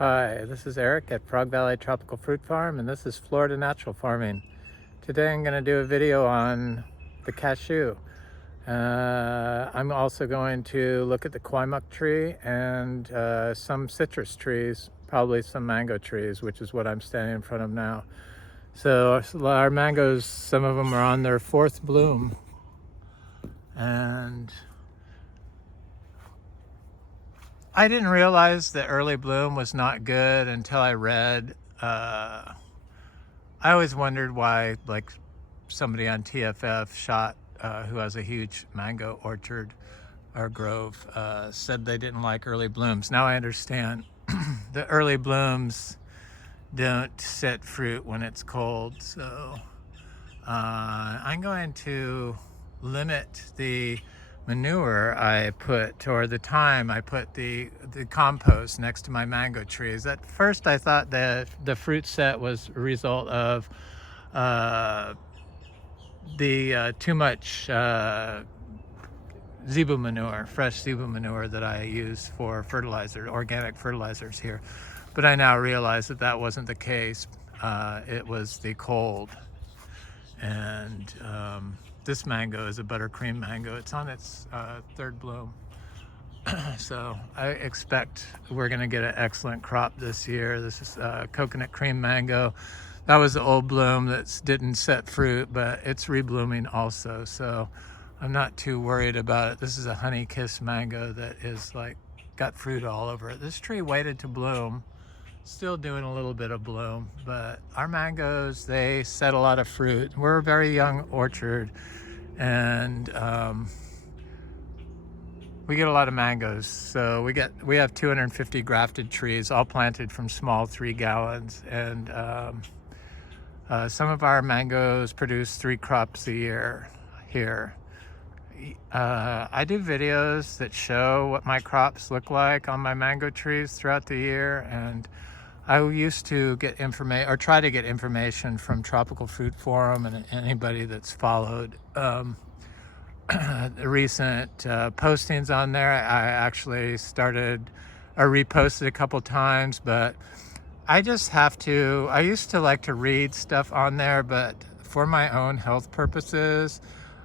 Hi, this is Eric at Frog Valley Tropical Fruit Farm, and this is Florida Natural Farming. Today I'm going to do a video on the cashew. I'm also going to look at the Kwai Muk tree and some citrus trees, probably some mango trees, which is what I'm standing in front of now. So our mangoes, some of them are on their fourth bloom, and I didn't realize that early bloom was not good until I read. I always wondered why, like, somebody on TFF shot, who has a huge mango orchard or grove, said they didn't like early blooms. Now I understand. The early blooms don't set fruit when it's cold, so I'm going to limit the manure I put, or the time I put the compost next to my mango trees. At first I thought that the fruit set was a result of too much zebu manure, fresh zebu manure that I use for fertilizer, organic fertilizers here. But I now realize that that wasn't the case. It was the cold. And this mango is a buttercream mango. It's on its third bloom. So I expect we're gonna get an excellent crop this year. This is coconut cream mango. That was the old bloom that didn't set fruit, but it's reblooming also. So I'm not too worried about it. This is a honey kiss mango that is like got fruit all over it. This tree waited to bloom. Still doing a little bit of bloom, but our mangoes, they set a lot of fruit. We're a very young orchard, and we get a lot of mangoes. So we have 250 grafted trees, all planted from small 3 gallons, and some of our mangoes produce 3 crops a year here. I do videos that show what my crops look like on my mango trees throughout the year, and I used to get information, or try to get information, from Tropical Fruit Forum and anybody that's followed the recent postings on there. I actually started or reposted a couple times, but I just have to, I used to like to read stuff on there, but for my own health purposes,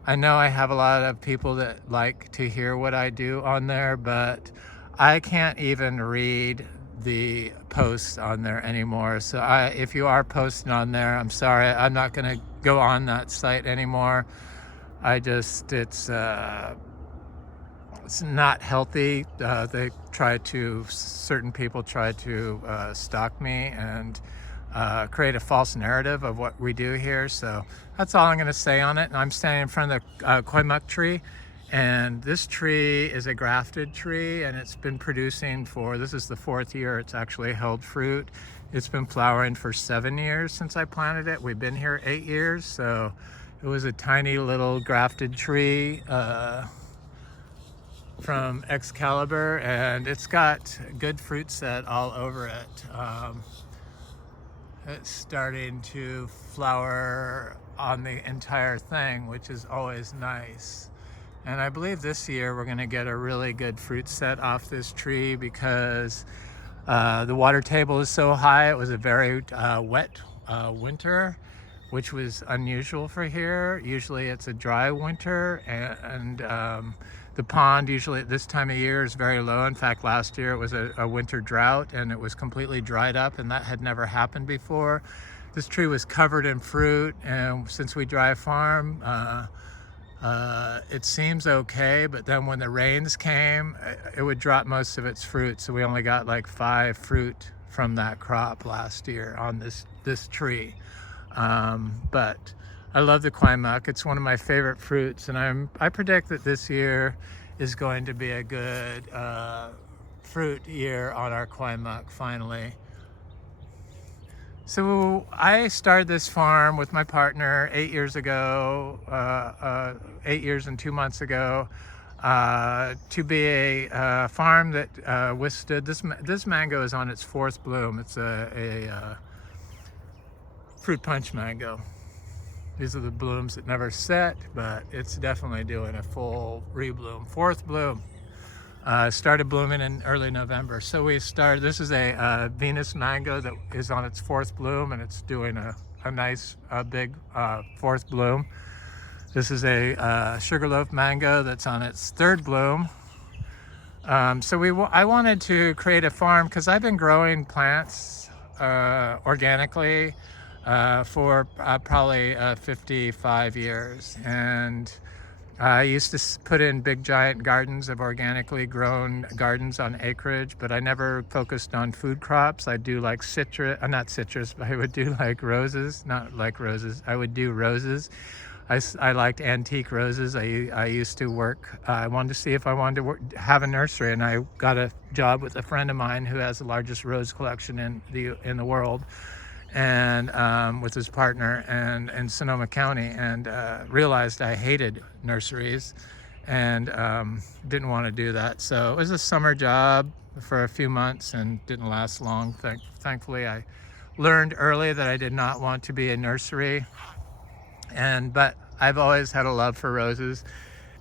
I know I have a lot of people that like to hear what I do on there, but I can't even read the posts on there anymore. So if you are posting on there, I'm sorry, I'm not going to go on that site anymore. It's not healthy. Certain people try to stalk me and create a false narrative of what we do here. So that's all I'm going to say on it. And I'm standing in front of the Kwai Muk tree, and this tree is a grafted tree, and it's been producing this is the 4th year it's actually held fruit. It's been flowering for 7 years since I planted it. We've been here 8 years, so it was a tiny little grafted tree from Excalibur, and it's got good fruit set all over it. It's starting to flower on the entire thing, which is always nice. And I believe this year we're going to get a really good fruit set off this tree because the water table is so high. It was a very wet winter, which was unusual for here. Usually it's a dry winter, and the pond usually at this time of year is very low. In fact, last year it was a winter drought and it was completely dried up, and that had never happened before. This tree was covered in fruit, and since we dry farm, it seems okay, but then when the rains came, it would drop most of its fruit. So we only got like 5 fruit from that crop last year on this tree. But I love the Kwai Muk. It's one of my favorite fruits, and I predict that this year is going to be a good fruit year on our Kwai Muk finally. So I started this farm with my partner 8 years ago, 8 years and 2 months ago, to be a farm that withstood, this mango is on its 4th bloom. It's a fruit punch mango. These are the blooms that never set, but it's definitely doing a full rebloom, 4th bloom. Started blooming in early November. So this is a Venus mango that is on its fourth bloom, and it's doing a nice big fourth bloom. This is a sugarloaf mango that's on its third bloom. I wanted to create a farm because I've been growing plants organically for probably 55 years. And I used to put in big giant gardens of organically grown gardens on acreage, but I never focused on food crops. I do like not citrus, but I would do like roses, not like roses. I would do roses. I liked antique roses. I used to work, I wanted to see if I wanted to have a nursery, and I got a job with a friend of mine who has the largest rose collection in the world, and with his partner and in Sonoma County, and realized I hated nurseries and didn't want to do that. So it was a summer job for a few months and didn't last long. Thankfully, I learned early that I did not want to be a nursery. But I've always had a love for roses,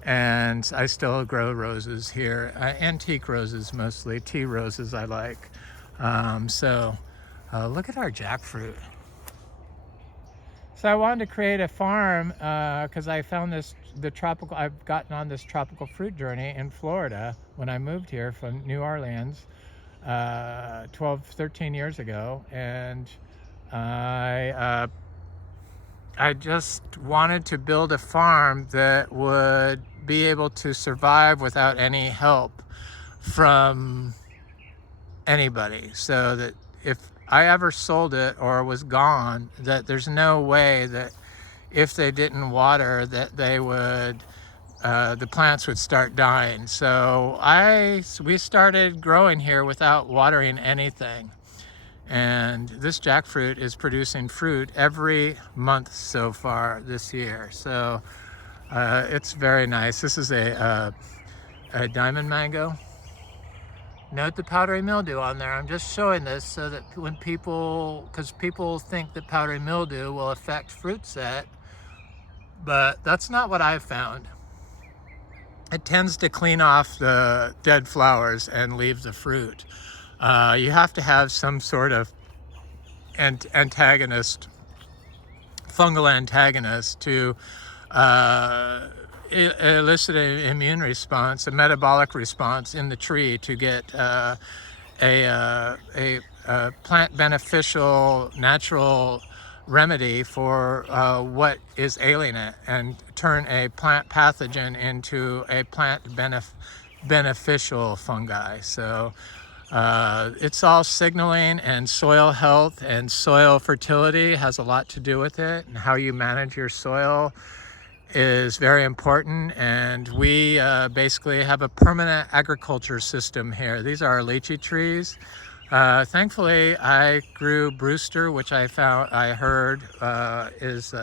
and I still grow roses here. Antique roses mostly, tea roses I like. Look at our jackfruit. So I wanted to create a farm because I found I've gotten on this tropical fruit journey in Florida when I moved here from New Orleans 13 years ago, and I just wanted to build a farm that would be able to survive without any help from anybody, so that if I ever sold it or was gone, that there's no way that if they didn't water that they would the plants would start dying. So we started growing here without watering anything. And this jackfruit is producing fruit every month so far this year. So it's very nice. This is a diamond mango. Note the powdery mildew on there. I'm just showing this so that because people think that powdery mildew will affect fruit set, but that's not what I've found. It tends to clean off the dead flowers and leave the fruit. You have to have some sort of fungal antagonist to elicit an immune response, a metabolic response in the tree to get a plant beneficial natural remedy for what is ailing it, and turn a plant pathogen into a plant beneficial fungi. So it's all signaling, and soil health and soil fertility has a lot to do with it, and how you manage your soil is very important. And we basically have a permanent agriculture system here. These are our lychee trees. Thankfully, I grew Brewster, which I heard is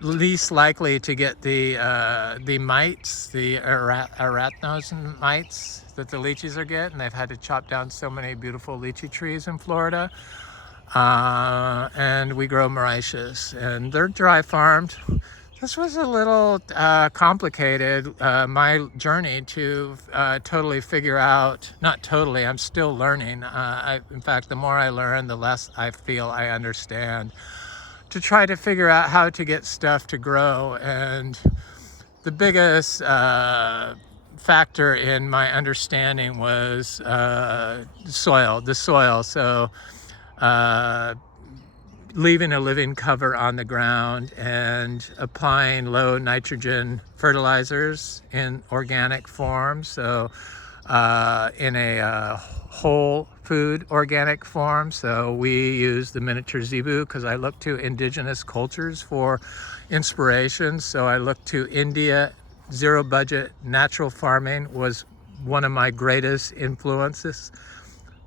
least likely to get the mites, the arachnoid mites that the lychees are getting. They've had to chop down so many beautiful lychee trees in Florida. And we grow mauritius, and they're dry farmed. This was a little complicated, my journey to totally figure out, not totally, I'm still learning. In fact, the more I learn, the less I feel I understand, to try to figure out how to get stuff to grow. And the biggest factor in my understanding was the soil. So leaving a living cover on the ground and applying low nitrogen fertilizers in organic form. So in a whole food organic form. So we use the miniature zebu because I look to indigenous cultures for inspiration. So I look to India. Zero budget natural farming was one of my greatest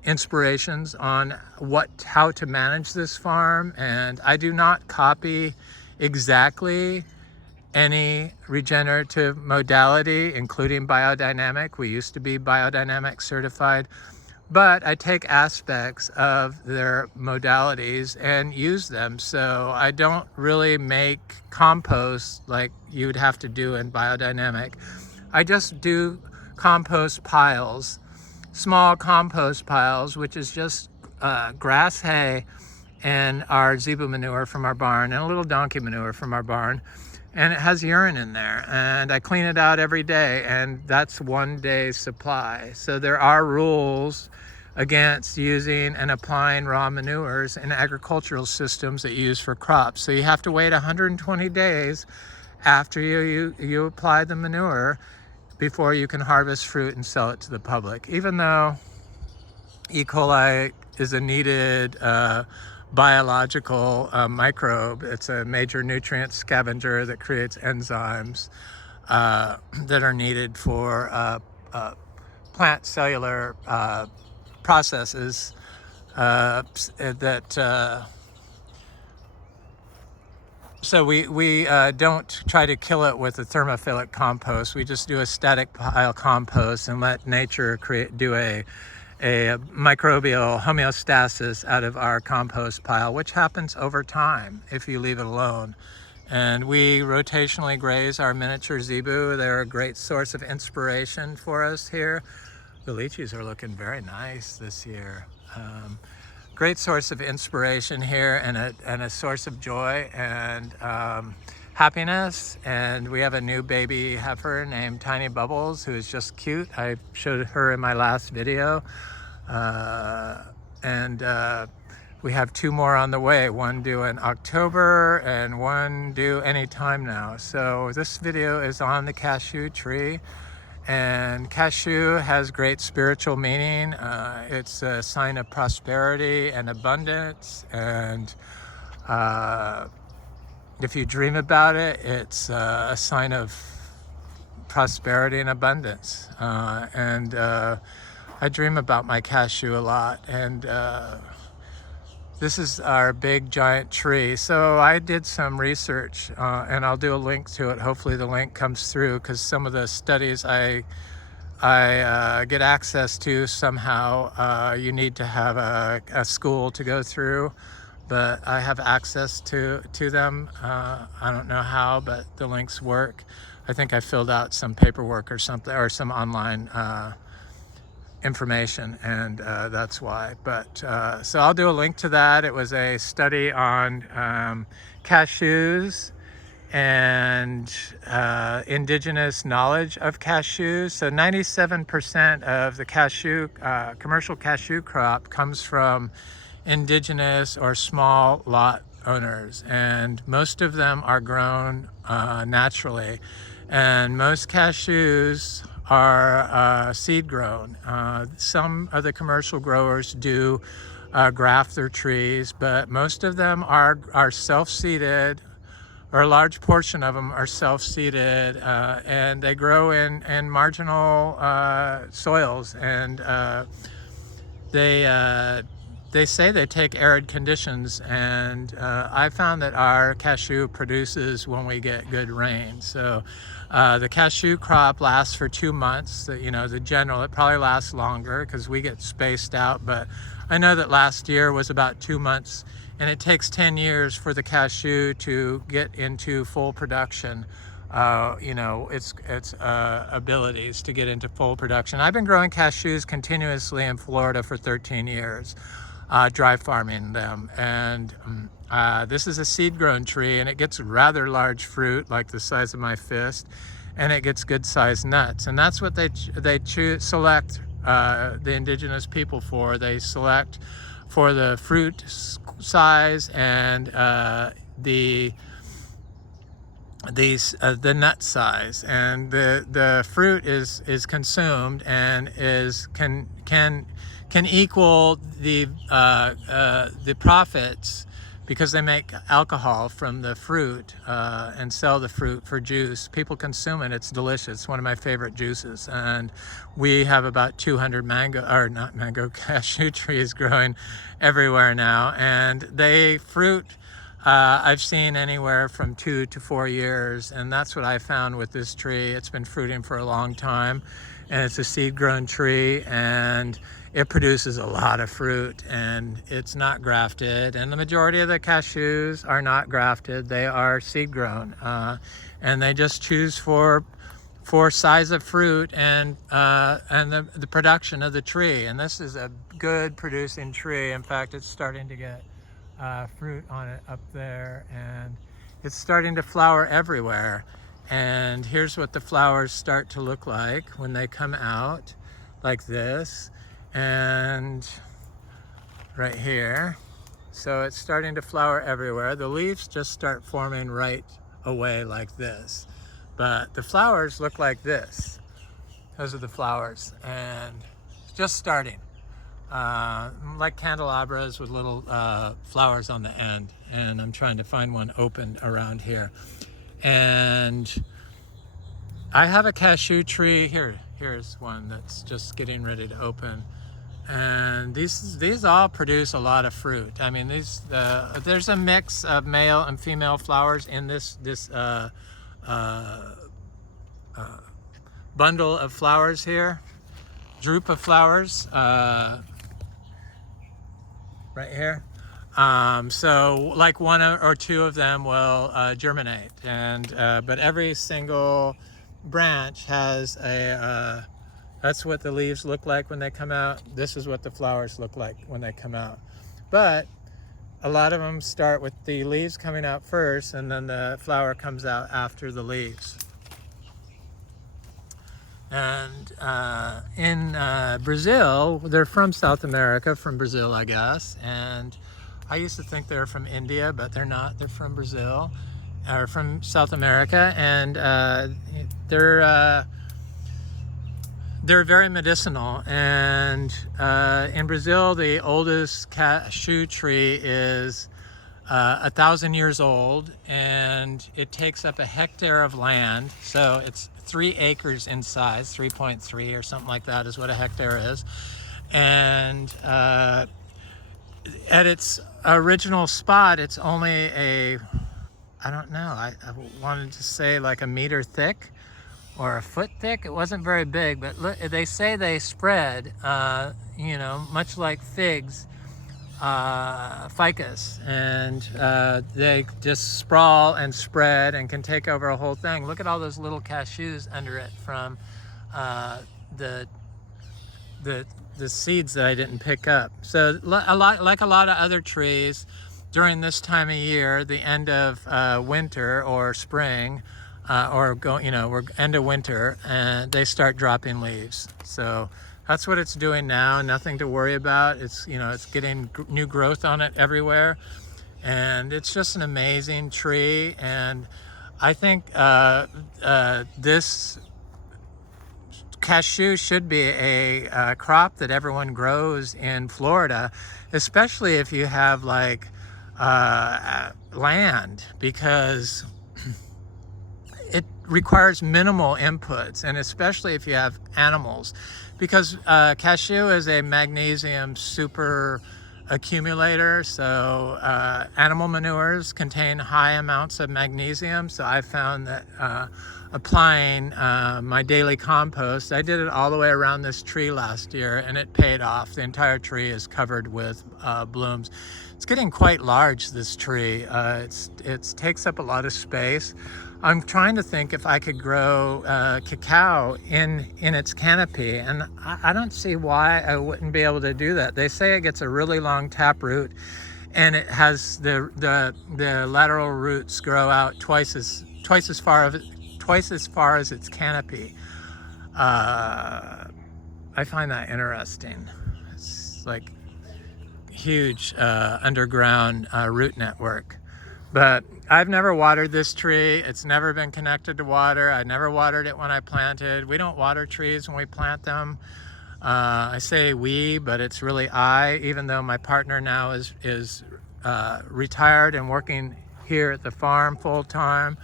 inspirations on how to manage this farm. And I do not copy exactly any regenerative modality, including biodynamic. We used to be biodynamic certified, but I take aspects of their modalities and use them. So I don't really make compost like you would have to do in biodynamic. I just do compost piles, small compost piles, which is just grass hay and our zebu manure from our barn and a little donkey manure from our barn. And it has urine in there, and I clean it out every day, and that's 1 day's supply. So there are rules against using and applying raw manures in agricultural systems that you use for crops. So you have to wait 120 days after you apply the manure before you can harvest fruit and sell it to the public. Even though E. coli is a needed biological microbe, it's a major nutrient scavenger that creates enzymes that are needed for plant cellular processes so we don't try to kill it with a thermophilic compost. We just do a static pile compost and let nature do a microbial homeostasis out of our compost pile, which happens over time if you leave it alone. And we rotationally graze our miniature zebu. They're a great source of inspiration for us here. The lychees are looking very nice this year. Great source of inspiration here, and a source of joy and happiness. And we have a new baby heifer named Tiny Bubbles, who is just cute. I showed her in my last video. We have 2 more on the way, one due in October and one due anytime now. So this video is on the cashew tree. And cashew has great spiritual meaning. It's a sign of prosperity and abundance. And if you dream about it, it's a sign of prosperity and abundance. I dream about my cashew a lot. And this is our big giant tree. So I did some research and I'll do a link to it. Hopefully the link comes through, because some of the studies I get access to somehow you need to have a school to go through, but I have access to them. I don't know how, but the links work. I think I filled out some paperwork or something, or some online information, and that's why. But so I'll do a link to that. It was a study on cashews and indigenous knowledge of cashews. So 97% of the cashew commercial cashew crop comes from indigenous or small lot owners, and most of them are grown naturally, and most cashews are seed grown. Some of the commercial growers do graft their trees, but most of them are self-seeded, or a large portion of them are self-seeded, and they grow in marginal soils, and they say they take arid conditions, and I found that our cashew produces when we get good rain. So the cashew crop lasts for 2 months. The general, it probably lasts longer because we get spaced out, but I know that last year was about 2 months, and it takes 10 years for the cashew to get into full production. Its abilities to get into full production. I've been growing cashews continuously in Florida for 13 years. Dry farming them, and this is a seed grown tree, and it gets rather large fruit, like the size of my fist, and it gets good sized nuts, and that's what they select the indigenous people for. They select for the fruit size and the nut size, and the fruit is consumed and can equal the profits, because they make alcohol from the fruit and sell the fruit for juice. People consume it. It's delicious. It's one of my favorite juices. And we have about 200 cashew trees growing everywhere now. And I've seen anywhere from 2 to 4 years. And that's what I found with this tree. It's been fruiting for a long time. And it's a seed-grown tree, and it produces a lot of fruit, and it's not grafted. And the majority of the cashews are not grafted. They are seed-grown, and they just choose for for size of fruit and the production of the tree. And this is a good producing tree. In fact, it's starting to get fruit on it up there, and it's starting to flower everywhere. And here's what the flowers start to look like when they come out, like this, and right here. So it's starting to flower everywhere. The leaves just start forming right away like this, but the flowers look like this. Those are the flowers, and just starting. Like candelabras with little flowers on the end, and I'm trying to find one open around here. And I have a cashew tree here. Here's one that's just getting ready to open, and these all produce a lot of fruit. I mean, there's a mix of male and female flowers in this bundle of flowers here, droop of flowers. Right here. So like one or two of them will germinate, and but every single branch has a that's what the leaves look like when they come out. This is what the flowers look like when they come out. But a lot of them start with the leaves coming out first, and then the flower comes out after the leaves. And in Brazil, they're from South America, from Brazil, I guess. And I used to think they were from India, but they're not. They're from Brazil, or from South America, and they're very medicinal. And in Brazil, the oldest cashew tree is 1,000 years old, and it takes up a hectare of land. So it's 3 acres in size, 3.3 or something like that is what a hectare is. And at its original spot, it's only I don't know, I wanted to say like a meter thick or a foot thick. It wasn't very big, but look, they say they spread, you know, much like figs, ficus, and they just sprawl and spread and can take over a whole thing. Look at all those little cashews under it from the seeds that I didn't pick up. So like a lot of other trees, during this time of year, the end of winter or spring, we're end of winter, and they start dropping leaves. So that's what it's doing now. Nothing to worry about. It's, you know, it's getting new growth on it everywhere, and it's just an amazing tree. And I think this cashew should be a crop that everyone grows in Florida, especially if you have like land, because it requires minimal inputs, and especially if you have animals, because cashew is a magnesium super accumulator. So animal manures contain high amounts of magnesium. So I found that applying my daily compost, I did it all the way around this tree last year, and it paid off. The entire tree is covered with blooms. It's getting quite large, this tree. It takes up a lot of space. I'm trying to think if I could grow cacao in its canopy, and I don't see why I wouldn't be able to do that. They say it gets a really long taproot, and it has the lateral roots grow out twice as far as its canopy. I find that interesting. It's like huge underground root network. But I've never watered this tree. It's never been connected to water. I never watered it when I planted. We don't water trees when we plant them. I say we, but it's really I, even though my partner now is retired and working here at the farm full time.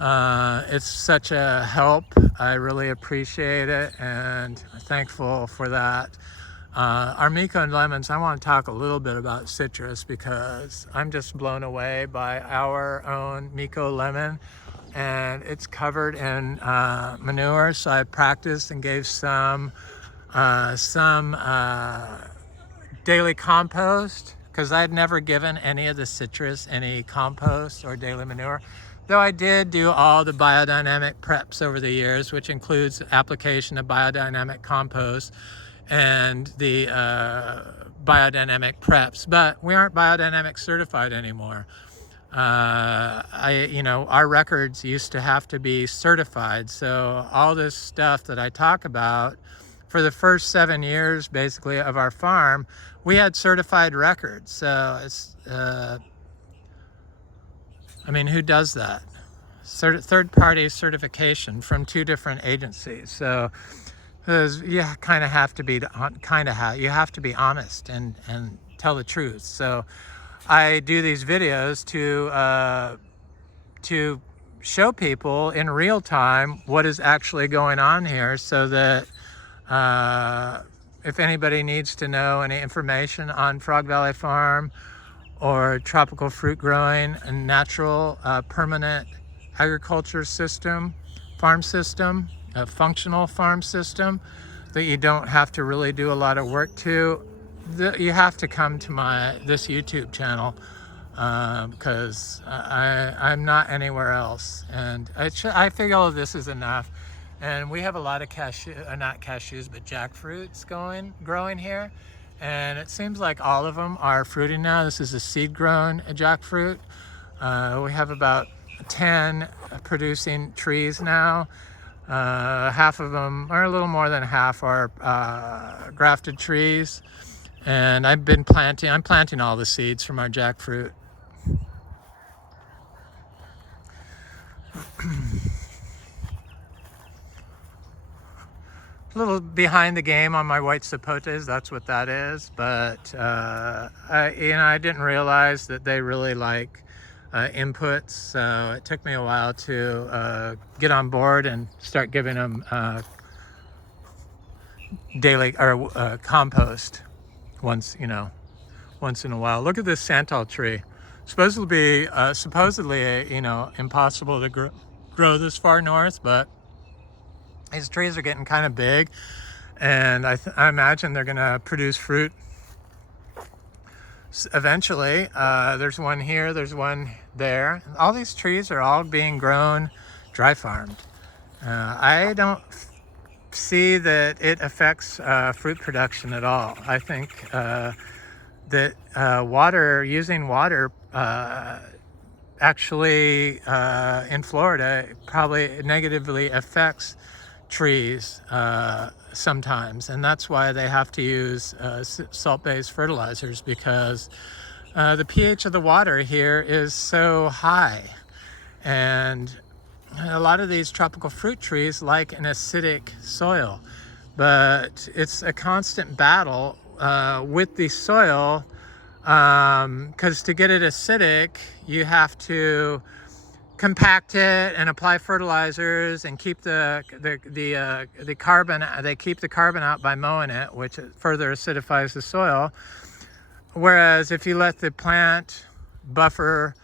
It's such a help. I really appreciate it, and I'm thankful for that. Our Miko lemons, I want to talk a little bit about citrus, because I'm just blown away by our own Miko lemon, and it's covered in manure. So I practiced and gave some daily compost, because I'd never given any of the citrus any compost or daily manure. Though I did do all the biodynamic preps over the years, which includes application of biodynamic compost and the biodynamic preps, but we aren't biodynamic certified anymore. Our records used to have to be certified. So all this stuff that I talk about, for the first 7 years, basically, of our farm, we had certified records. So it's, who does that? Third-party certification from 2 different agencies. So you kind of have to be you have to be honest and tell the truth. So I do these videos to show people in real time what is actually going on here, so that if anybody needs to know any information on Frog Valley Farm or tropical fruit growing, a natural permanent agriculture system, farm system, a functional farm system that you don't have to really do a lot of work to, you have to come to this YouTube channel, because I'm not anywhere else, and I figure all of this is enough. And we have a lot of not cashews, but jackfruits growing here, and it seems like all of them are fruiting now. This is a seed-grown jackfruit. We have about 10 producing trees now. Half of them, or a little more than half, are grafted trees. And I'm planting all the seeds from our jackfruit. A little behind the game on my white sapotes, that's what that is. But I didn't realize that they really like inputs, so it took me a while to get on board and start giving them daily or compost once in a while. Look at this santal tree. Supposedly impossible to grow this far north, but these trees are getting kind of big, and I imagine they're gonna produce fruit eventually. There's one here, there's one there. All these trees are all being grown dry farmed. I don't see that it affects fruit production at all. I think that using water actually in Florida probably negatively affects trees sometimes, and that's why they have to use salt-based fertilizers, because the pH of the water here is so high, and a lot of these tropical fruit trees like an acidic soil, but it's a constant battle with the soil, because to get it acidic, you have to compact it and apply fertilizers and keep the carbon. They keep the carbon out by mowing it, which further acidifies the soil. Whereas if you let the plant buffer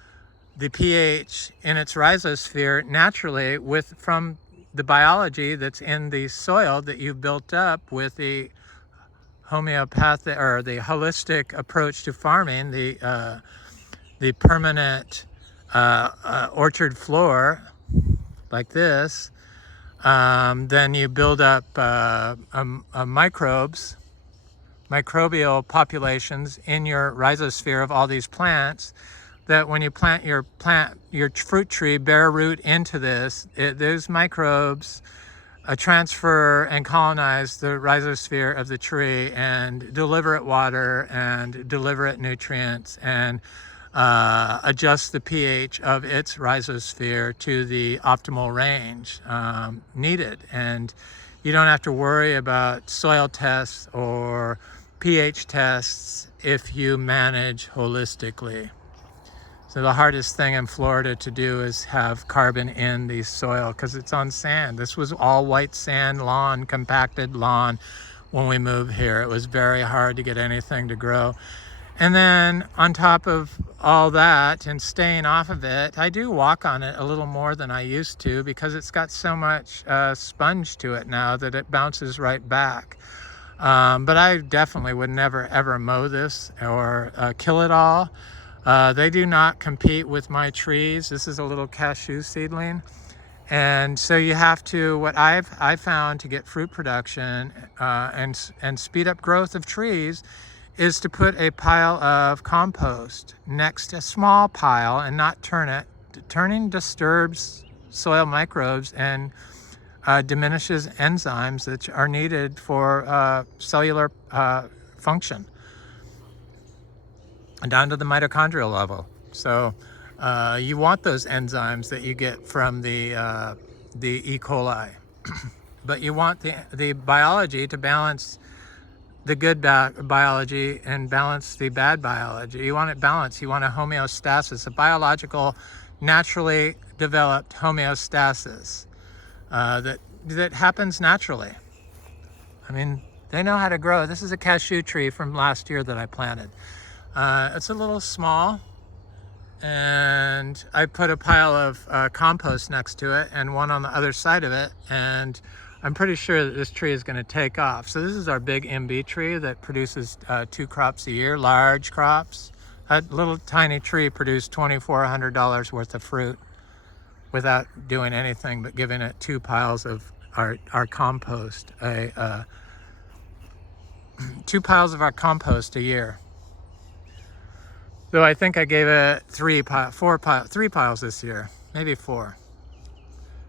the pH in its rhizosphere naturally from the biology that's in the soil that you've built up with the homeopathic or the holistic approach to farming, the permanent orchard floor like this, then you build up microbial populations in your rhizosphere of all these plants, that when you plant your fruit tree bare root into those microbes transfer and colonize the rhizosphere of the tree and deliver it water and deliver it nutrients and adjust the pH of its rhizosphere to the optimal range needed. And you don't have to worry about soil tests or pH tests if you manage holistically. So the hardest thing in Florida to do is have carbon in the soil, because it's on sand. This was all white sand lawn, compacted lawn when we moved here. It was very hard to get anything to grow. And then on top of all that and staying off of it, I do walk on it a little more than I used to, because it's got so much sponge to it now that it bounces right back. But I definitely would never ever mow this or kill it all. They do not compete with my trees. This is a little cashew seedling. And so you have to, what I found to get fruit production and speed up growth of trees is to put a pile of compost next to a small pile and not turn it. Turning disturbs soil microbes and diminishes enzymes that are needed for cellular function and down to the mitochondrial level. So you want those enzymes that you get from the E. coli, but you want the biology to balance the good biology and balance the bad biology. You want it balanced. You want a homeostasis, a biological, naturally developed homeostasis that happens naturally. I mean, they know how to grow. This is a cashew tree from last year that I planted. It's a little small, and I put a pile of compost next to it and one on the other side of it, and I'm pretty sure that this tree is going to take off. So this is our big MB tree that produces 2 crops a year, large crops. That little tiny tree produced $2,400 worth of fruit without doing anything but giving it 2 piles of our compost, 2 piles of our compost a year. Though I think I gave it 3 piles this year, maybe 4.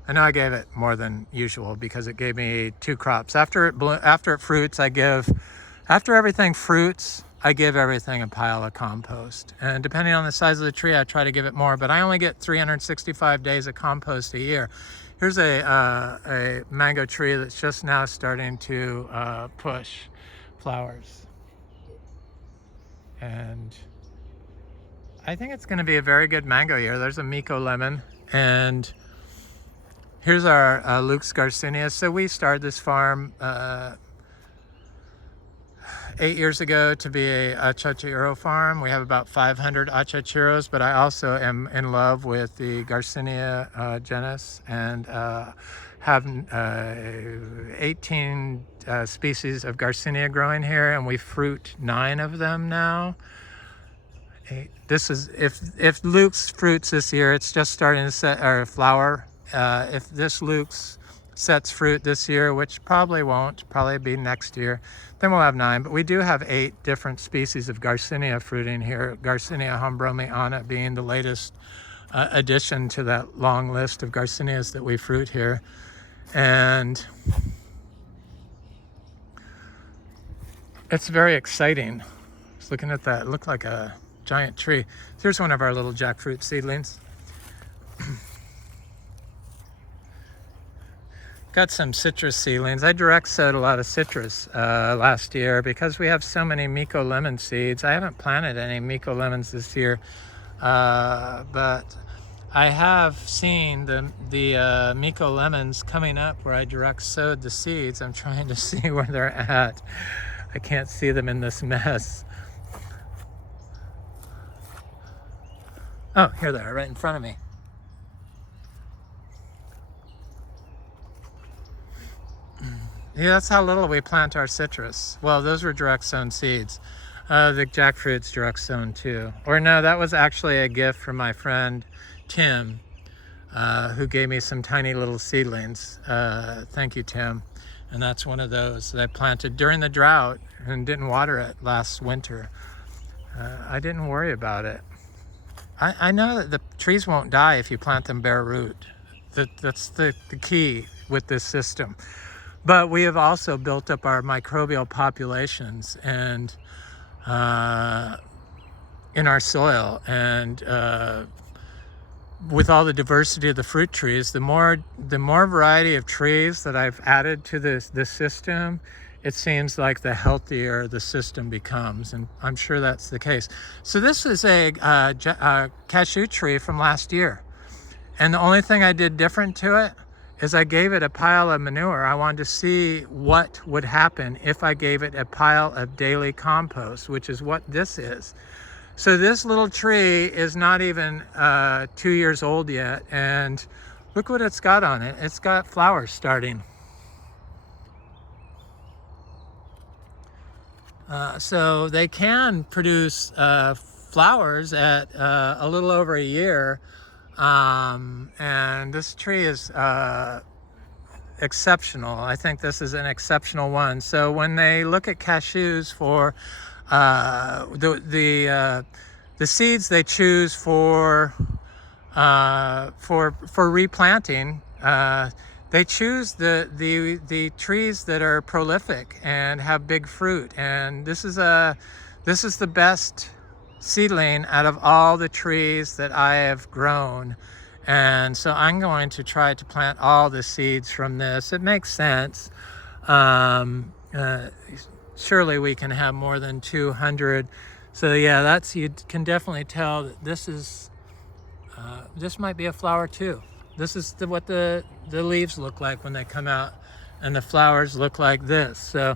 I know I gave it more than usual because it gave me 2 crops. After it fruits, after everything fruits, I give everything a pile of compost. And depending on the size of the tree, I try to give it more, but I only get 365 days of compost a year. Here's a mango tree that's just now starting to push flowers. And I think it's going to be a very good mango year. There's a Miko lemon, and here's our Luke's Garcinia. So we started this farm 8 years ago to be a achachiro farm. We have about 500 achachiros, but I also am in love with the Garcinia genus and have 18 species of Garcinia growing here, and we fruit 9 of them now. This is, if Luke's fruits this year, it's just starting to set or flower. If this Luke's sets fruit this year, which probably won't, probably be next year, then we'll have 9. But we do have 8 different species of Garcinia fruiting here. Garcinia hombromiana being the latest addition to that long list of Garcinias that we fruit here. And it's very exciting. Just looking at that, it looked like a giant tree. Here's one of our little jackfruit seedlings. Got some citrus seedlings. I direct sowed a lot of citrus last year because we have so many Miko lemon seeds. I haven't planted any Miko lemons this year, but I have seen the Miko lemons coming up where I direct sowed the seeds. I'm trying to see where they're at. I can't see them in this mess. Oh, here they are, right in front of me. Yeah, that's how little we plant our citrus. Well, those were direct sown seeds. The jackfruit's direct sown too. Or no, that was actually a gift from my friend Tim, who gave me some tiny little seedlings. Thank you, Tim. And that's one of those that I planted during the drought and didn't water it last winter. I didn't worry about it. I know that the trees won't die if you plant them bare root. That's the key with this system. But we have also built up our microbial populations and in our soil, and with all the diversity of the fruit trees, the more variety of trees that I've added to this system, it seems like the healthier the system becomes, and I'm sure that's the case. So this is a cashew tree from last year, and the only thing I did different to it is I gave it a pile of manure. I wanted to see what would happen if I gave it a pile of daily compost, which is what this is. So this little tree is not even 2 years old yet, and look what it's got on it. It's got flowers starting. So they can produce flowers at a little over a year. And this tree is exceptional. I think this is an exceptional one. So when they look at cashews for the seeds they choose for replanting, they choose the trees that are prolific and have big fruit. And this is the best seedling out of all the trees that I have grown. And so I'm going to try to plant all the seeds from this. It makes sense. Surely we can have more than 200. So yeah, you can definitely tell that this is, this might be a flower too. This is what the leaves look like when they come out, and the flowers look like this. So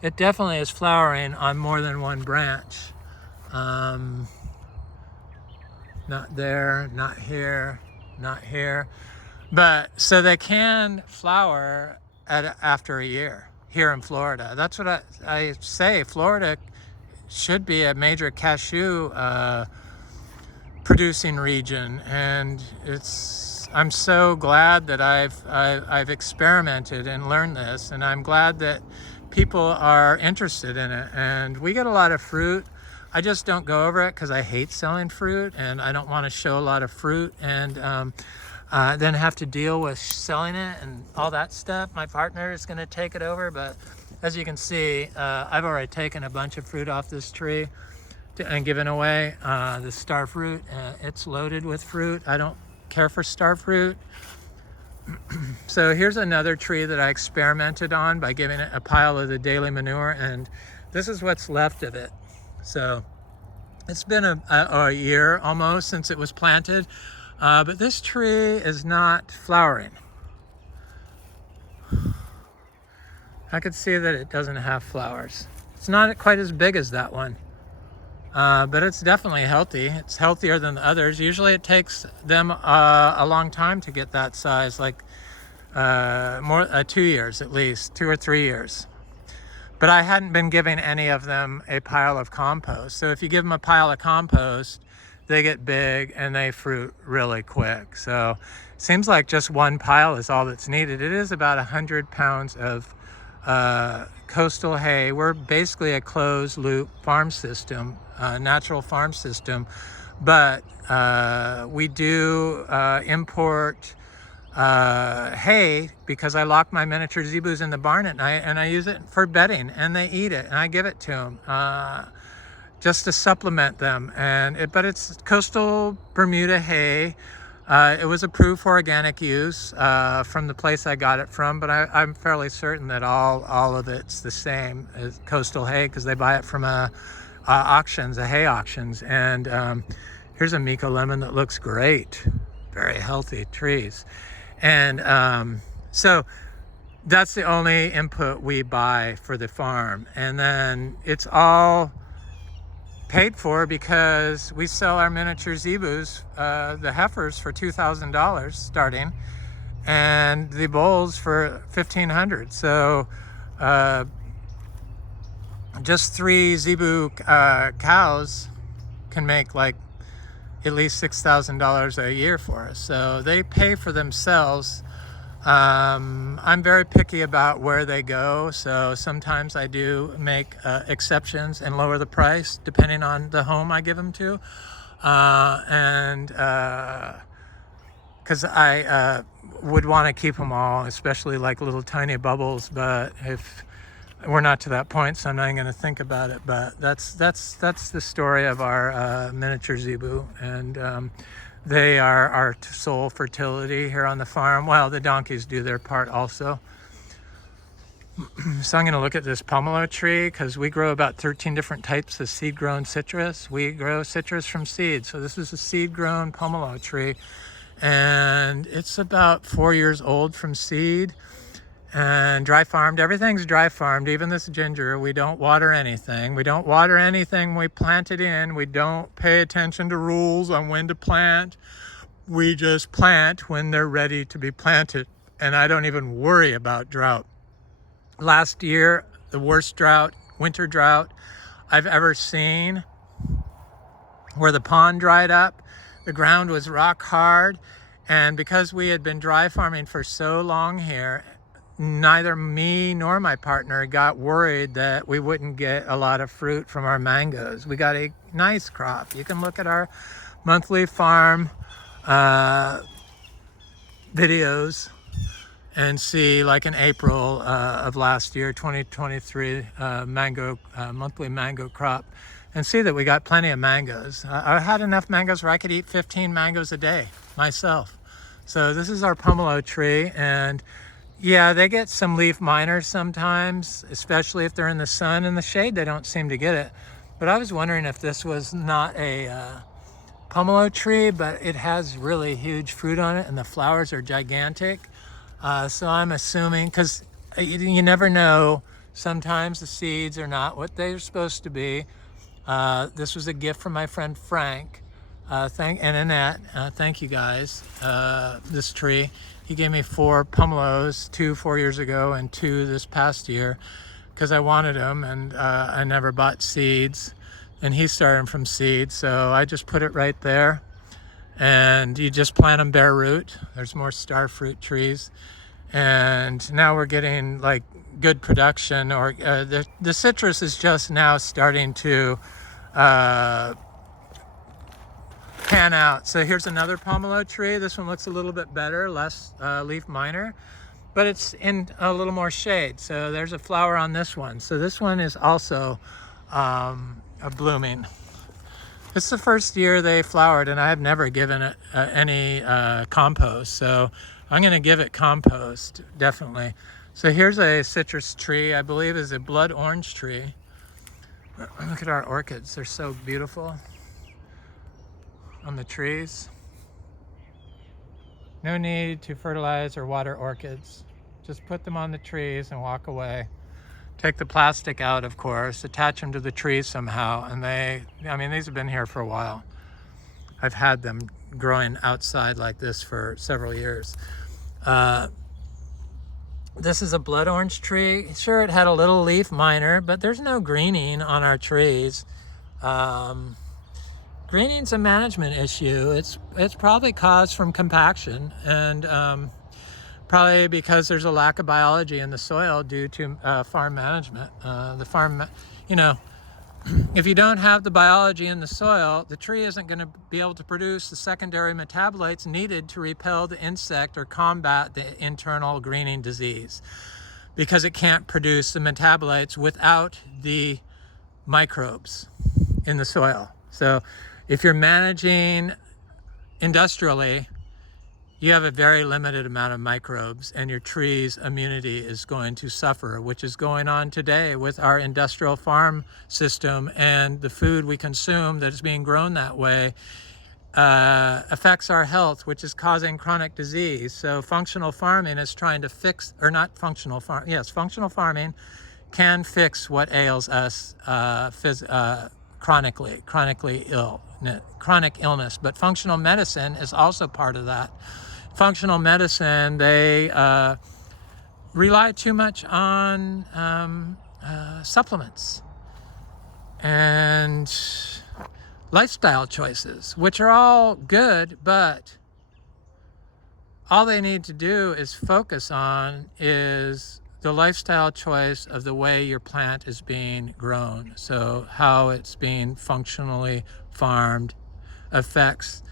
it definitely is flowering on more than one branch. Not there, not here, not here. But so they can flower after a year here in Florida. That's what I say. Florida should be a major cashew producing region, and I'm so glad that I've experimented and learned this, and I'm glad that people are interested in it. And we get a lot of fruit. I just don't go over it because I hate selling fruit, and I don't want to show a lot of fruit and then have to deal with selling it and all that stuff. My partner is going to take it over, but as you can see, I've already taken a bunch of fruit off this tree and given away. The star fruit, it's loaded with fruit. I don't care for star fruit. So here's another tree that I experimented on by giving it a pile of the daily manure, and this is what's left of it. So it's been a year almost since it was planted, but this tree is not flowering. I could see that it doesn't have flowers. It's not quite as big as that one, but it's definitely healthy. It's healthier than the others. Usually it takes them a long time to get that size, like 2 years at least, 2 or 3 years. But I hadn't been giving any of them a pile of compost. So if you give them a pile of compost, they get big and they fruit really quick. So it seems like just one pile is all that's needed. It is about 100 pounds of coastal hay. We're basically a closed loop farm system, natural farm system, but we do import hay because I lock my miniature zebus in the barn at night, and I use it for bedding, and they eat it, and I give it to them just to supplement them. But it's coastal Bermuda hay. It was approved for organic use from the place I got it from, but I'm fairly certain that all of it's the same as coastal hay because they buy it from auctions, hay auctions. And here's a Miko lemon that looks great. Very healthy trees. And so that's the only input we buy for the farm. And then it's all paid for because we sell our miniature zebus, the heifers, for $2,000 starting, and the bulls for $1,500. So just 3 zebu cows can make like at least $6,000 a year for us. So they pay for themselves. I'm very picky about where they go, so sometimes I do make exceptions and lower the price depending on the home I give them to, and because I would want to keep them all, especially like little tiny bubbles, but if we're not to that point, so I'm not even going to think about it. But that's the story of our miniature zebu, and they are our sole fertility here on the farm. Well, the donkeys do their part also. So I'm going to look at this pomelo tree because we grow about 13 different types of seed-grown citrus. We grow citrus from seed. So this is a seed-grown pomelo tree, and it's about 4 years old from seed. And dry farmed. Everything's dry farmed, even this ginger. We don't water anything. We don't water anything we plant it in. We don't pay attention to rules on when to plant. We just plant when they're ready to be planted. And I don't even worry about drought. Last year, the worst drought, winter drought I've ever seen. where the pond dried up. The ground was rock hard, and because we had been dry farming for so long here, neither me nor my partner got worried that we wouldn't get a lot of fruit from our mangoes. We got a nice crop. You can look at our monthly farm videos and see, like in April of last year, 2023, monthly mango crop, and see that we got plenty of mangoes. I had enough mangoes where I could eat 15 mangoes a day myself. So this is our pomelo tree, and yeah, they get some leaf miners sometimes, especially if they're in the sun. In the shade, they don't seem to get it. But I was wondering if this was not a pomelo tree, but it has really huge fruit on it, and the flowers are gigantic. So I'm assuming, because you never know, sometimes the seeds are not what they're supposed to be. This was a gift from my friend Frank and Annette. Thank you guys. This tree, he gave me 4 pomelos, 2 4 years ago and 2 this past year, because I wanted them, and I never bought seeds, and he started them from seeds, so I just put it right there, and you just plant them bare root. There's more star fruit trees, and now we're getting like good production, or the citrus is just now starting to pan out. So here's another pomelo tree. This one looks a little bit better, less leaf minor, but it's in a little more shade. So there's a flower on this one. So this one is also blooming. It's the first year they flowered, and I have never given it any compost. So I'm going to give it compost, definitely. So here's a citrus tree, I believe is a blood orange tree. Look at our orchids, they're so beautiful on the trees. No need to fertilize or water orchids. Just put them on the trees and walk away. Take the plastic out, of course, attach them to the trees somehow, and these have been here for a while. I've had them growing outside like this for several years. This is a blood orange tree. Sure, it had a little leaf minor, but there's no greening on our trees. Greening's a management issue. It's probably caused from compaction, and probably because there's a lack of biology in the soil due to farm management. If you don't have the biology in the soil, the tree isn't going to be able to produce the secondary metabolites needed to repel the insect or combat the internal greening disease, because it can't produce the metabolites without the microbes in the soil. So if you're managing industrially, you have a very limited amount of microbes, and your tree's immunity is going to suffer, which is going on today with our industrial farm system, and the food we consume that is being grown that way affects our health, which is causing chronic disease. So functional farming is trying to fix, or not functional farm, yes, functional farming can fix what ails us chronic illness, but functional medicine is also part of that. Functional medicine, they rely too much on supplements and lifestyle choices, which are all good, but all they need to do is focus on is the lifestyle choice of the way your plant is being grown. So how it's being functionally farmed affects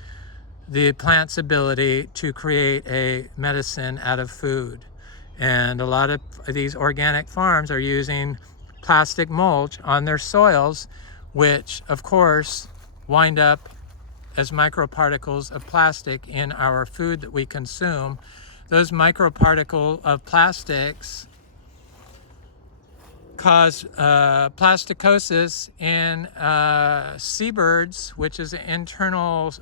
the plant's ability to create a medicine out of food. And a lot of these organic farms are using plastic mulch on their soils, which of course wind up as microparticles of plastic in our food that we consume. Those microparticles of plastics cause plasticosis in seabirds, which is internal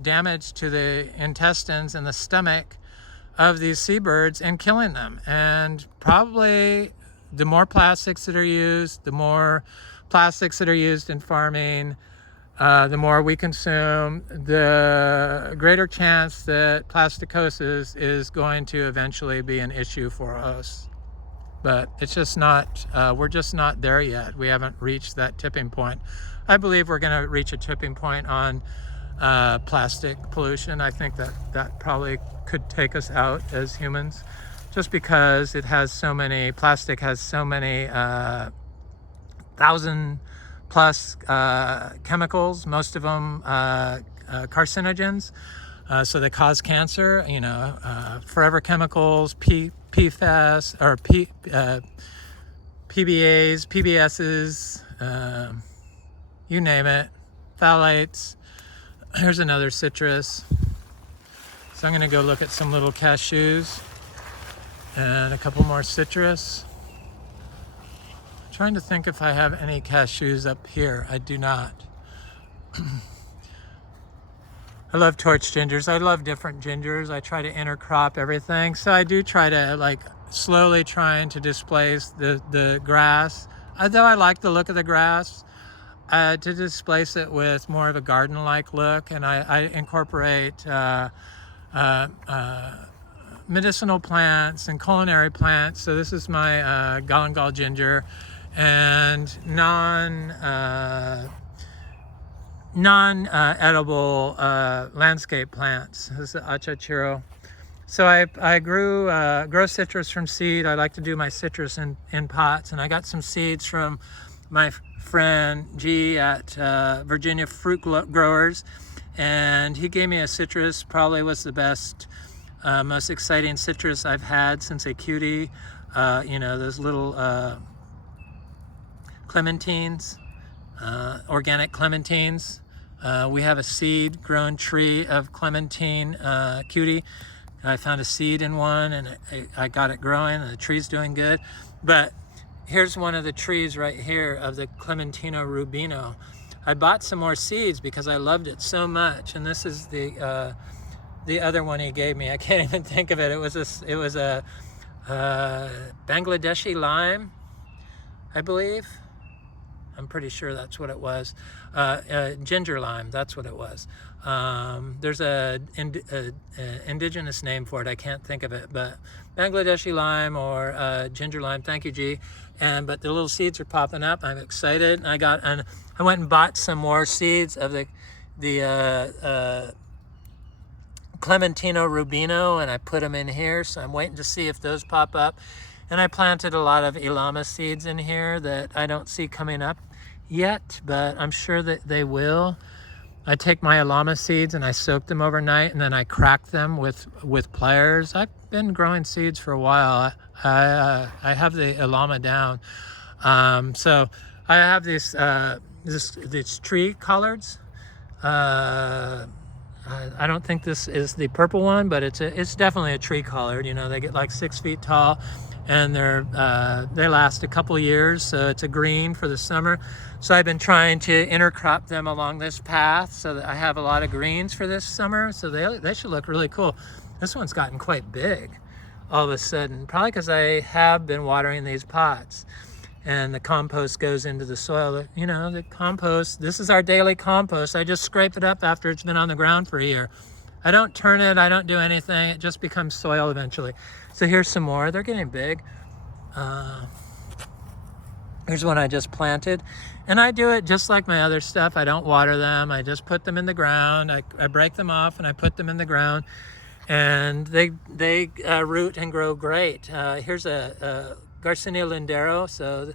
damage to the intestines and the stomach of these seabirds, and killing them. And probably the more plastics that are used, the more plastics that are used in farming, the more we consume, the greater chance that plasticosis is going to eventually be an issue for us. but it's just not, we're just not there yet. We haven't reached that tipping point. I believe we're going to reach a tipping point on plastic pollution. I think that probably could take us out as humans, just because it has so many, plastic has so many 1,000 plus chemicals, most of them carcinogens. So they cause cancer, you know, forever chemicals, PFAS, or PBAs, PBSs, you name it, phthalates. Here's another citrus. So I'm gonna go look at some little cashews and a couple more citrus. I'm trying to think if I have any cashews up here. I do not. I love torch gingers. I love different gingers. I try to intercrop everything. So I do try to, like, slowly trying to displace the grass. Although I like the look of the grass, to displace it with more of a garden-like look. And I incorporate medicinal plants and culinary plants. So this is my galangal ginger, and non-edible landscape plants. This is achachiro. So I grow citrus from seed. I like to do my citrus in pots, and I got some seeds from my friend G at Virginia Fruit Growers, and he gave me a citrus. Probably was the best, most exciting citrus I've had since a cutie. You know, those little clementines. Organic clementines. We have a seed grown tree of clementine cutie. I found a seed in one, and I got it growing, and the tree's doing good. But here's one of the trees right here of the Clementino rubino. I bought some more seeds because I loved it so much, and this is the other one he gave me. I can't even think of it. It was a Bangladeshi lime, I believe. I'm pretty sure that's what it was. Ginger lime, that's what it was. There's a indigenous name for it. I can't think of it, but Bangladeshi lime or ginger lime. Thank you, G. But the little seeds are popping up. I'm excited. I went and bought some more seeds of the Clementino rubino, and I put them in here. So I'm waiting to see if those pop up. And I planted a lot of ilama seeds in here that I don't see coming up yet, but I'm sure that they will. I take my ilama seeds and I soak them overnight, and then I crack them with pliers. I've been growing seeds for a while. I have the ilama down. So I have these tree collards. I don't think this is the purple one, but it's definitely a tree collard. You know, they get like 6 feet tall, and they last a couple years. So it's a green for the summer. So I've been trying to intercrop them along this path so that I have a lot of greens for this summer. So they should look really cool. This one's gotten quite big all of a sudden, probably because I have been watering these pots, and the compost goes into the soil. You know, the compost, this is our daily compost. I just scrape it up after it's been on the ground for a year. I don't turn it, I don't do anything. It just becomes soil eventually. So here's some more. They're getting big. Here's one I just planted. And I do it just like my other stuff. I don't water them. I just put them in the ground. I break them off and I put them in the ground. And they root and grow great. Here's a Garcinia lindero. So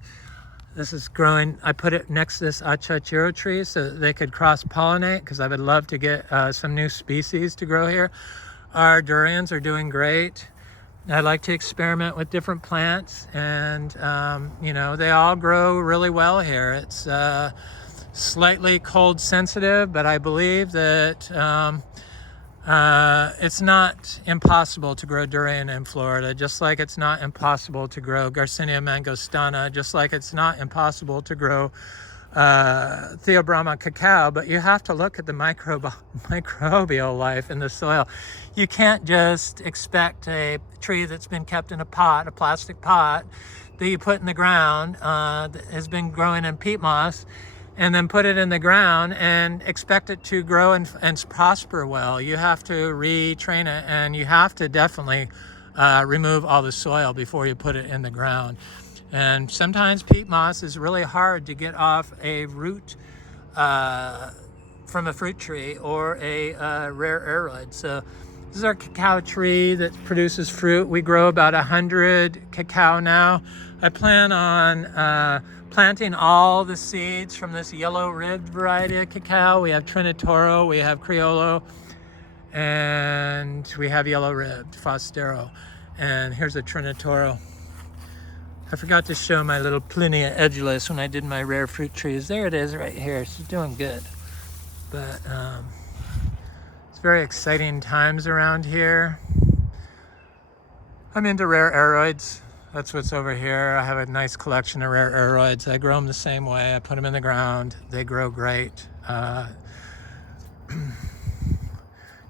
this is growing. I put it next to this achachiro tree so that they could cross-pollinate, because I would love to get some new species to grow here. Our durians are doing great. I like to experiment with different plants, and you know, they all grow really well here. It's slightly cold sensitive, but I believe that it's not impossible to grow durian in Florida, just like it's not impossible to grow Garcinia mangostana, just like it's not impossible to grow Theobroma cacao. But you have to look at the microbial life in the soil. You can't just expect a tree that's been kept in a pot, a plastic pot, that you put in the ground, that has been growing in peat moss, and then put it in the ground and expect it to grow and prosper well. You have to retrain it, and you have to definitely remove all the soil before you put it in the ground. And sometimes peat moss is really hard to get off a root from a fruit tree or a rare aroid. So this is our cacao tree that produces fruit. We grow about 100 cacao now. I plan on planting all the seeds from this yellow ribbed variety of cacao. We have Trinitoro, we have Criollo, and we have yellow ribbed, Fostero. And here's a Trinitoro. I forgot to show my little Plinia edulis when I did my rare fruit trees. There it is right here. She's doing good. But it's very exciting times around here. I'm into rare aroids. That's what's over here. I have a nice collection of rare aroids. I grow them the same way. I put them in the ground. They grow great.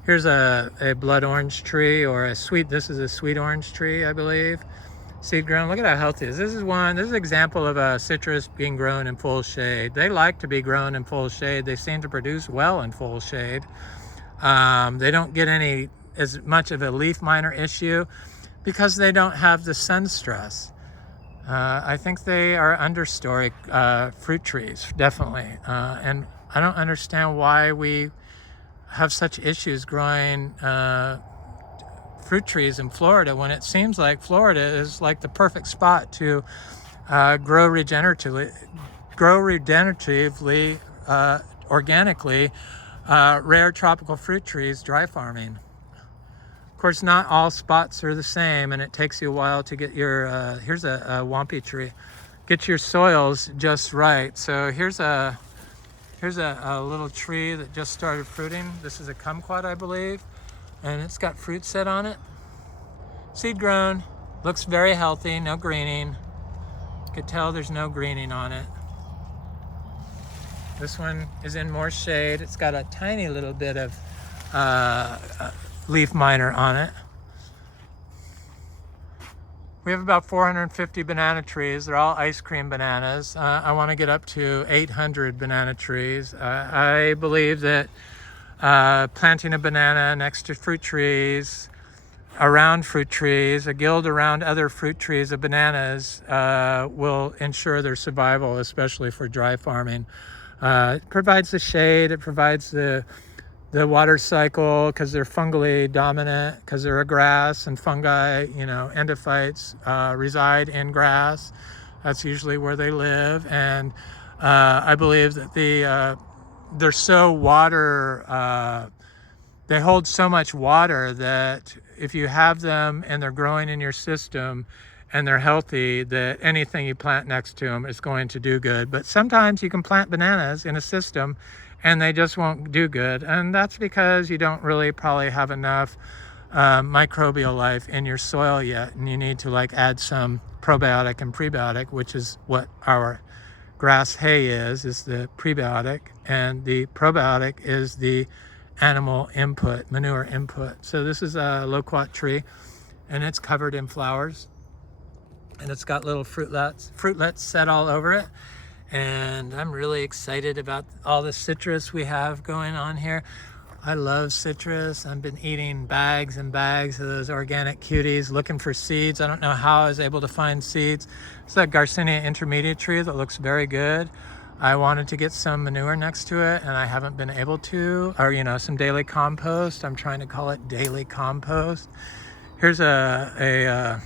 Here's a blood orange tree, or this is a sweet orange tree, I believe. Seed grown. Look at how healthy it is. This is an example of a citrus being grown in full shade. They like to be grown in full shade. They seem to produce well in full shade. They don't get as much of a leaf miner issue because they don't have the sun stress. I think they are understory fruit trees, definitely. And I don't understand why we have such issues growing fruit trees in Florida when it seems like Florida is like the perfect spot to grow regeneratively, organically, rare tropical fruit trees, dry farming. Of course, not all spots are the same, and it takes you a while to get your, here's a wampi tree, get your soils just right. So here's a little tree that just started fruiting. This is a kumquat, I believe. And it's got fruit set on it. Seed grown, looks very healthy, no greening. You could tell there's no greening on it. This one is in more shade. It's got a tiny little bit of leaf miner on it. We have about 450 banana trees. They're all ice cream bananas. I want to get up to 800 banana trees. I believe that planting a banana next to fruit trees, around fruit trees, a guild around other fruit trees of bananas will ensure their survival, especially for dry farming. It provides the shade, it provides the water cycle because they're fungally dominant, because they're a grass, and fungi, endophytes reside in grass. That's usually where they live. And I believe that they're so they hold so much water that if you have them and they're growing in your system and they're healthy, that anything you plant next to them is going to do good. But sometimes you can plant bananas in a system and they just won't do good. And that's because you don't really probably have enough microbial life in your soil yet. And you need to add some probiotic and prebiotic, which is what our grass hay is the prebiotic, and the probiotic is the animal input, manure input. So this is a loquat tree, and it's covered in flowers, and it's got little fruitlets set all over it. And I'm really excited about all the citrus we have going on here. I love citrus. I've been eating bags and bags of those organic cuties, looking for seeds. I don't know how I was able to find seeds. It's that Garcinia intermediate tree that looks very good. I wanted to get some manure next to it, and I haven't been able to, or some daily compost. I'm trying to call it daily compost. Here's a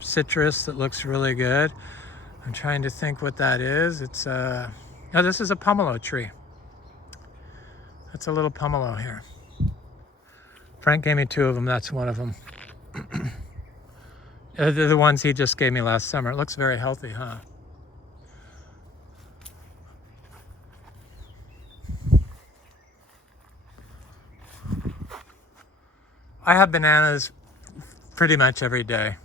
citrus that looks really good. I'm trying to think what that is. It's this is a pomelo tree. That's a little pomelo here. Frank gave me 2 of them. That's one of them. They're the ones he just gave me last summer. It looks very healthy, huh? I have bananas pretty much every day.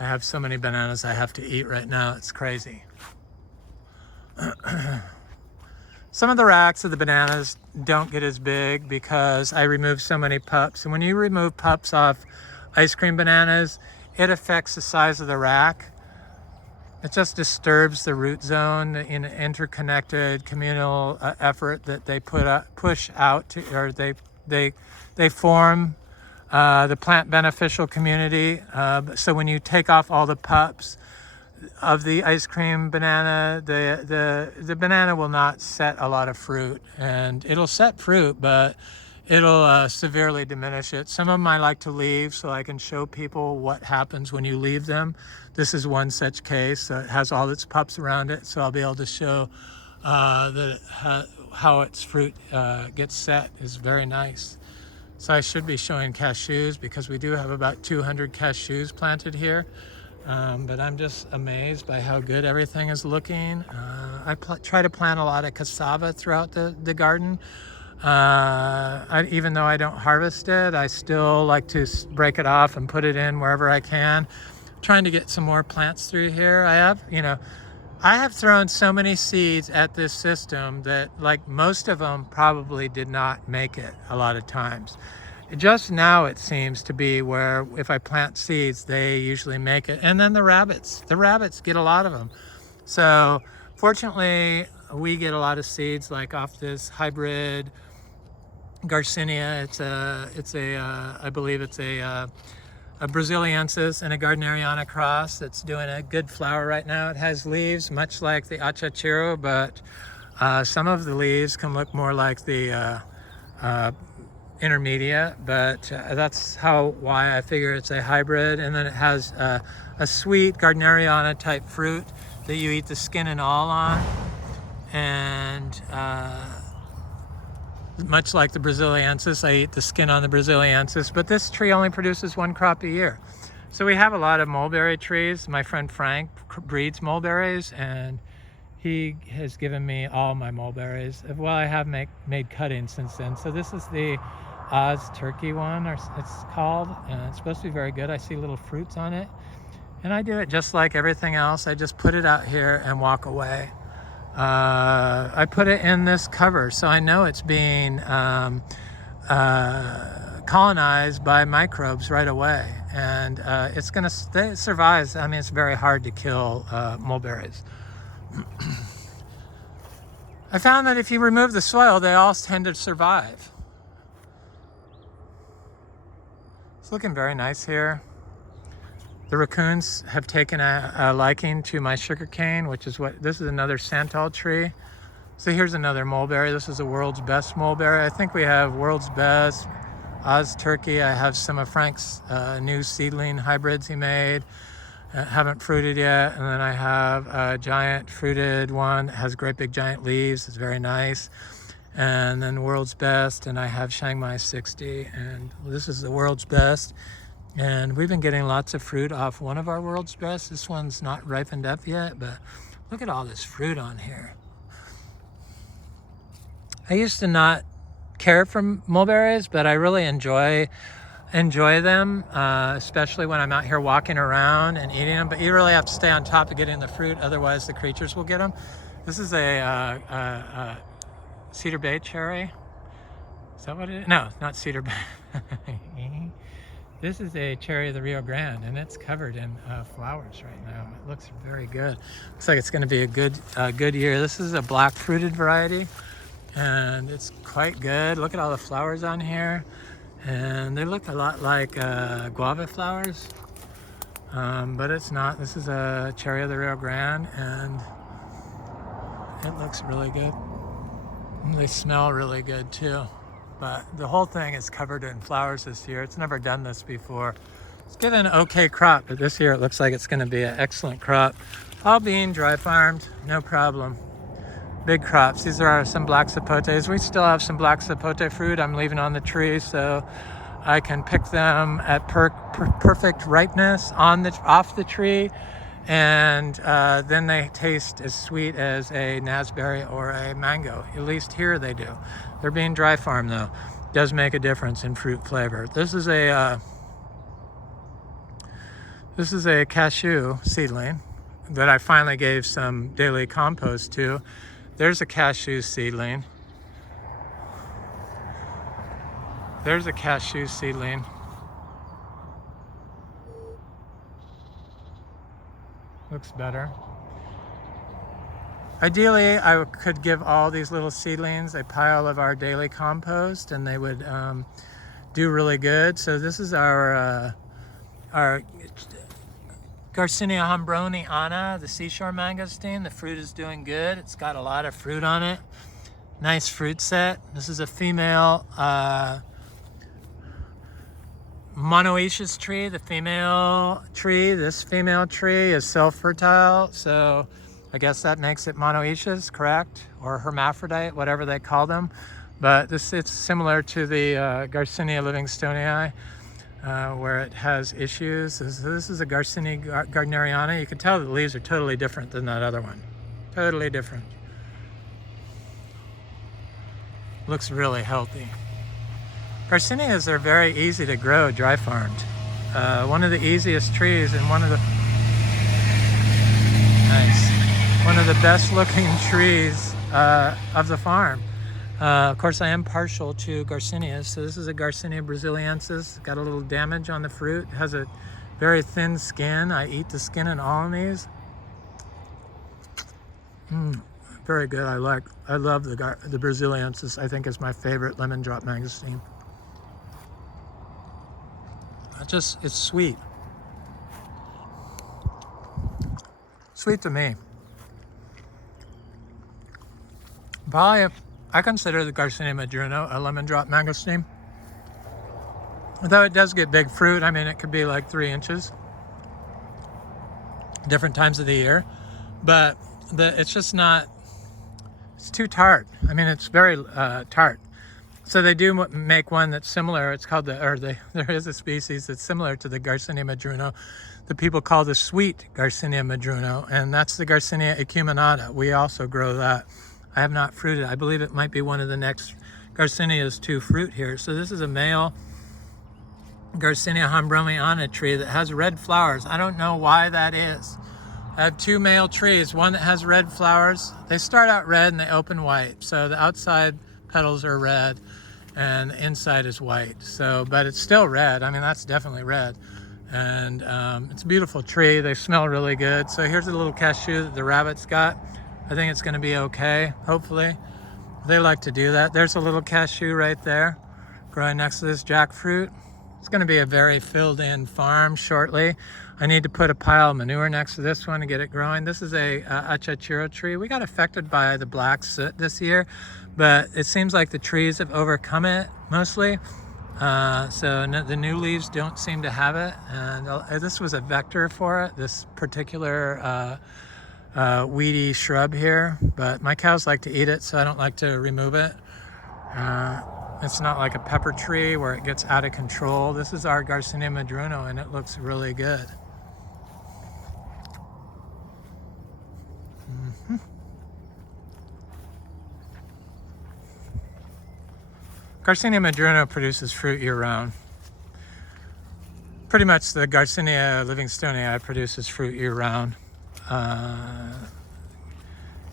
I have so many bananas I have to eat right now. It's crazy. Some of the racks of the bananas don't get as big because I remove so many pups. And when you remove pups off ice cream bananas, it affects the size of the rack. It just disturbs the root zone in an interconnected communal effort that they push out to, or they form the plant beneficial community. So when you take off all the pups of the ice cream banana, the banana will not set a lot of fruit, and it'll set fruit, but it'll severely diminish it. Some of them I like to leave so I can show people what happens when you leave them. This is one such case. It has all its pups around it, so I'll be able to show how its fruit gets set is very nice. So I should be showing cashews because we do have about 200 cashews planted here. But I'm just amazed by how good everything is looking. I try to plant a lot of cassava throughout the garden. Even though I don't harvest it, I still like to break it off and put it in wherever I can. Trying to get some more plants through here. I have thrown so many seeds at this system that, like, most of them probably did not make it a lot of times. Just now it seems to be where if I plant seeds, they usually make it. And then the rabbits get a lot of them. So fortunately, we get a lot of seeds like off this hybrid Garcinia. I believe it's a Braziliensis and a Gardneriana cross that's doing a good flower right now. It has leaves much like the Achachiro, but some of the leaves can look more like the intermediate, but that's why I figure it's a hybrid. And then it has a sweet Gardneriana type fruit that you eat the skin and all on, and much like the Braziliensis, I eat the skin on the Braziliensis, but this tree only produces one crop a year. So we have a lot of mulberry trees. My friend Frank breeds mulberries, and he has given me all my mulberries. Well, I have made cuttings since then. So this is the Oz turkey one, or it's called, and it's supposed to be very good. I see little fruits on it, and I do it just like everything else. I just put it out here and walk away. I put it in this cover, so I know it's being colonized by microbes right away, and it's gonna stay. It survives. I mean, it's very hard to kill mulberries. I found that if you remove the soil, they all tend to survive. It's looking very nice here. The raccoons have taken a liking to my sugarcane, this is another santal tree. So here's another mulberry. This is the world's best mulberry. I think we have world's best, Oz turkey. I have some of Frank's new seedling hybrids he made. Haven't fruited yet. And then I have a giant fruited one. It has great big giant leaves. It's very nice. And then world's best. And I have Chiang Mai 60. And this is the world's best. And we've been getting lots of fruit off one of our world's best. This one's not ripened up yet, but look at all this fruit on here. I used to not care for mulberries, but I really enjoy them, especially when I'm out here walking around and eating them. But you really have to stay on top of getting the fruit, otherwise the creatures will get them. This is a Cedar Bay cherry. Is that what it is? No, not Cedar Bay. This is a cherry of the Rio Grande, and it's covered in flowers right now. It looks very good. Looks like it's going to be a good year. This is a black fruited variety, and it's quite good. Look at all the flowers on here, and they look a lot like guava flowers, but it's not. This is a cherry of the Rio Grande, and it looks really good. They smell really good too. But the whole thing is covered in flowers this year. It's never done this before. It's given an okay crop, but this year it looks like it's going to be an excellent crop. All being dry farmed, no problem. Big crops. These are some black sapotes. We still have some black sapote fruit I'm leaving on the tree, so I can pick them at perfect ripeness off the tree, and then they taste as sweet as a nasberry or a mango. At least here they do. They're being dry farmed though. Does make a difference in fruit flavor. This is a cashew seedling that I finally gave some daily compost to. There's a cashew seedling. There's a cashew seedling. Looks better. Ideally, I could give all these little seedlings a pile of our daily compost, and they would do really good. So this is our Garcinia Hombroniana, the seashore mangosteen. The fruit is doing good. It's got a lot of fruit on it. Nice fruit set. This is a female monoecious tree. The female tree, this female tree is self-fertile, so I guess that makes it monoecious, correct? Or hermaphrodite, whatever they call them. But it's similar to the Garcinia Livingstonii, where it has issues. This is a Garcinia Gardneriana. You can tell the leaves are totally different than that other one. Totally different. Looks really healthy. Garcinias are very easy to grow dry farmed. One of the easiest trees and one of the best looking trees of the farm. Of course, I am partial to Garcinias. So this is a Garcinia brasiliensis. Got a little damage on the fruit. It has a very thin skin. I eat the skin in all of these. Very good. I love the brasiliensis. I think it's my favorite lemon drop mangosteen. It's sweet. Sweet to me. Probably, I consider the Garcinia Madruno a lemon drop mangosteen. Although it does get big fruit. I mean, it could be like 3 inches. Different times of the year. But it's just not, it's too tart. I mean, it's very tart. So they do make one that's similar. It's called there is a species that's similar to the Garcinia Madruno that people call the sweet Garcinia Madruno, and that's the Garcinia acuminata. We also grow that. I have not fruited. I believe it might be one of the next Garcinias to fruit here. So this is a male Garcinia Hombroniana tree that has red flowers. I don't know why that is. I have 2 male trees, one that has red flowers. They start out red and they open white. So the outside petals are red and the inside is white. So, but it's still red. I mean, that's definitely red. And it's a beautiful tree. They smell really good. So here's a little cashew that the rabbits got. I think it's gonna be okay, hopefully. They like to do that. There's a little cashew right there growing next to this jackfruit. It's gonna be a very filled in farm shortly. I need to put a pile of manure next to this one to get it growing. This is a achachiro tree. We got affected by the black soot this year, but it seems like the trees have overcome it mostly. So the new leaves don't seem to have it. And this was a vector for it, this particular weedy shrub here. But my cows like to eat it, so I don't like to remove it. It's not like a pepper tree where it gets out of control. This is our Garcinia Madruno, and it looks really good. Garcinia Madruno produces fruit year-round. Pretty much the Garcinia Livingstonii produces fruit year-round.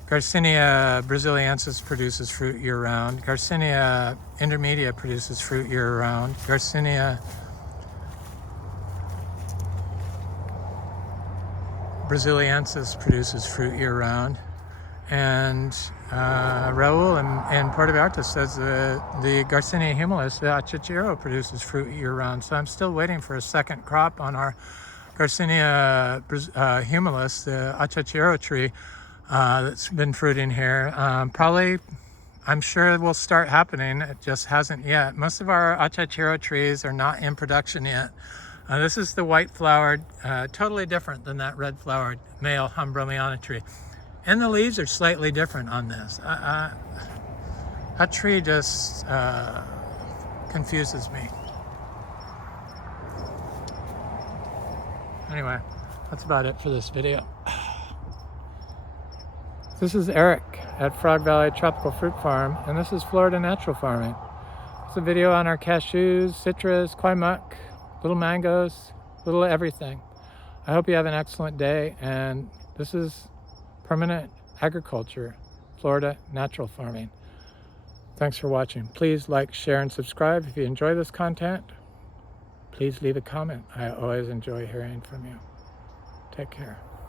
Garcinia brasiliensis produces fruit year-round. Garcinia intermedia produces fruit year-round. Garcinia brasiliensis produces fruit year-round. And Raul in Puerto Vallarta says the Garcinia humilis, the achachiro, produces fruit year-round. So I'm still waiting for a second crop on our Garcinia humilis, the achachiro tree that's been fruiting here. Probably, I'm sure it will start happening. It just hasn't yet. Most of our achachiro trees are not in production yet. This is the white-flowered, totally different than that red-flowered male Hombroniana tree. And the leaves are slightly different on this. That tree just confuses me. Anyway, that's about it for this video. This is Eric at Frog Valley Tropical Fruit Farm, and this is Florida Natural Farming. It's a video on our cashews, citrus, Kwai Muk, little mangoes, little everything. I hope you have an excellent day, and this is Permanent Agriculture, Florida Natural Farming. Thanks for watching. Please like, share, and subscribe. If you enjoy this content, please leave a comment. I always enjoy hearing from you. Take care.